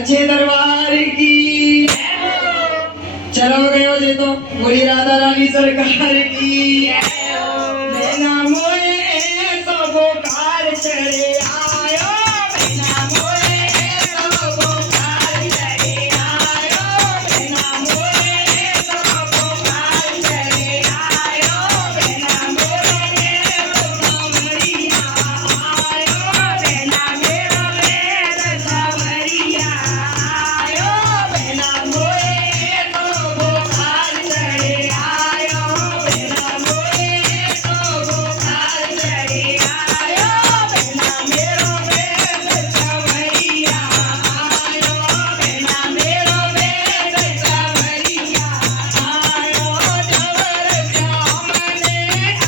सच्चे दरबार की चलो गयो जे तो बोली राधा रानी सरकार की मैना मोए तो बोकार चढ़े आयो मैना मोए तो बोकार चढ़े आयो मैना मोए तो बोकार चढ़े आयो मैना मोए तो सावरिया आयो मैना मेरो वेद सावरिया आयो मैना मोए तो बोकार चढ़े आयो मैना मोए तो बोकार चढ़े आयो मैना मेरो वेद सावरिया आयो मैना मेरो वेद सावरिया आयो जवर जामने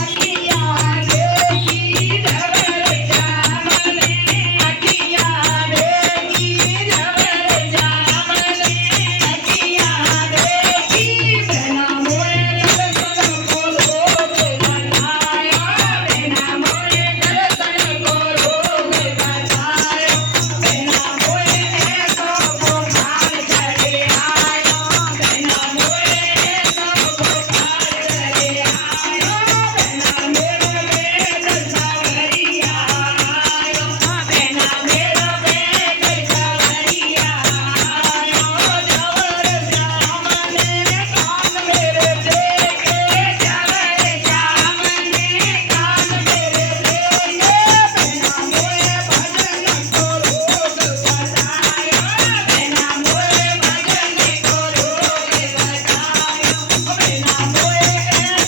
अखिया देखी जवर जामने अखिया देखी जवर जामने अखिया देखी मैना मोए दर्शन को रोग बताया मैना मोए दर्शन को रोग बताया मैना मोए तो बोकार चढ़े आयो मैना मोए तो बोकार चढ़े आयो मैना मेरो वेद सावरिया आयो मैना मेरो वेद सावरिया आयो जवर जामने कान मेरे देखे जवर जामने कान मेरे देखे मैना मोए भजन को रोग बताया मैना मोए भजन को रोग बताया मैना मोए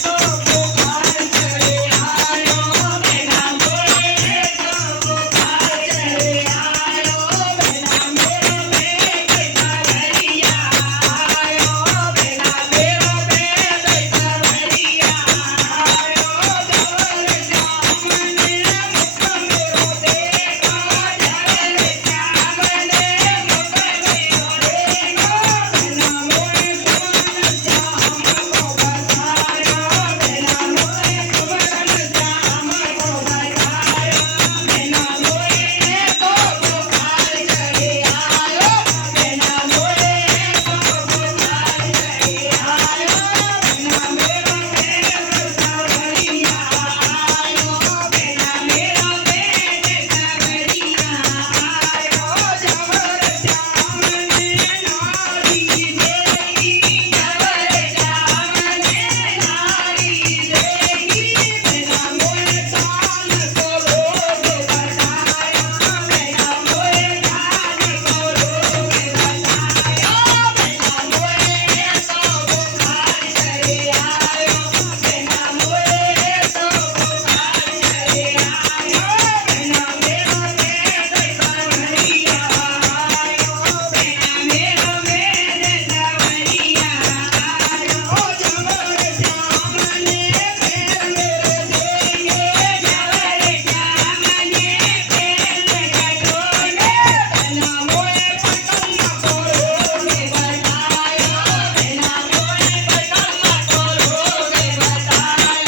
तो बोकार चढ़े आयो मैना मोए तो बोकार चढ़े आयो मैना मेरो वेद सावरिया आयो मैना मेरो वेद सावरिया आयो जवर जामने मुख मेरो देखो जवर जामने मुख मेरो देखो मैना मोए सुमन श्याम को बताया मैना मोए सुमन श्याम को बताया मैना मोए तो बोकार चढ़े आयो मैना मोए तो बोकार चढ़े आयो मैना मेरो वेद सावरिया आयो मैना मेरो वेद सावरिया आयो जवर जामने नारी देखी जवर जामने नारी देखी मैना मोए कान को रोग बताया मैना मोए कान को रोग बताया मैना मोए तो बोकार चढ़े आयो मैना मोए तो बोकार चढ़े आयो मैना मेरो वेद सावरिया आयो मैना मेरो वेद सावरिया आयो जवर जामने पैर मेरे देखे जवर जामने पैर कटोने मैना मोए पटल को रोग बताया मैना मोए पटल को रोग बताया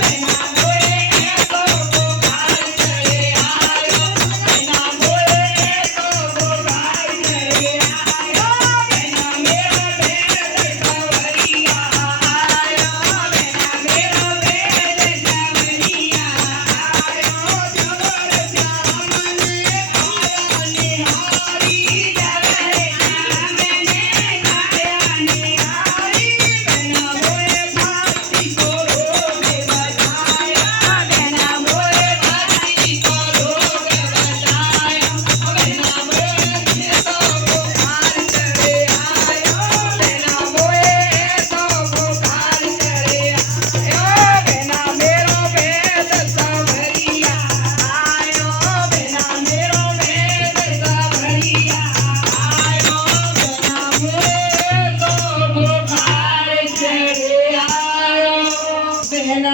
मैना मोए तो बोकार चढ़े आयो मैना मोए तो बोकार चढ़े आयो मैना मेरो वेद सावरिया आयो मैना मेरो वेद सावरिया आयो जवर जामने काया निहारी जवर जामने काया निहारी मैना मोए भक्ति को रोग बताया मैना मोए भक्ति को रोग बताया मैना मोए तो बोकार चढ़े आयो मैना मोए तो बोकार चढ़े आयो मैना मेरो वेद सावरिया आयो मैना मेरो वेद सावरिया आयो मैना मोए तो बोकार चढ़े आयो मैना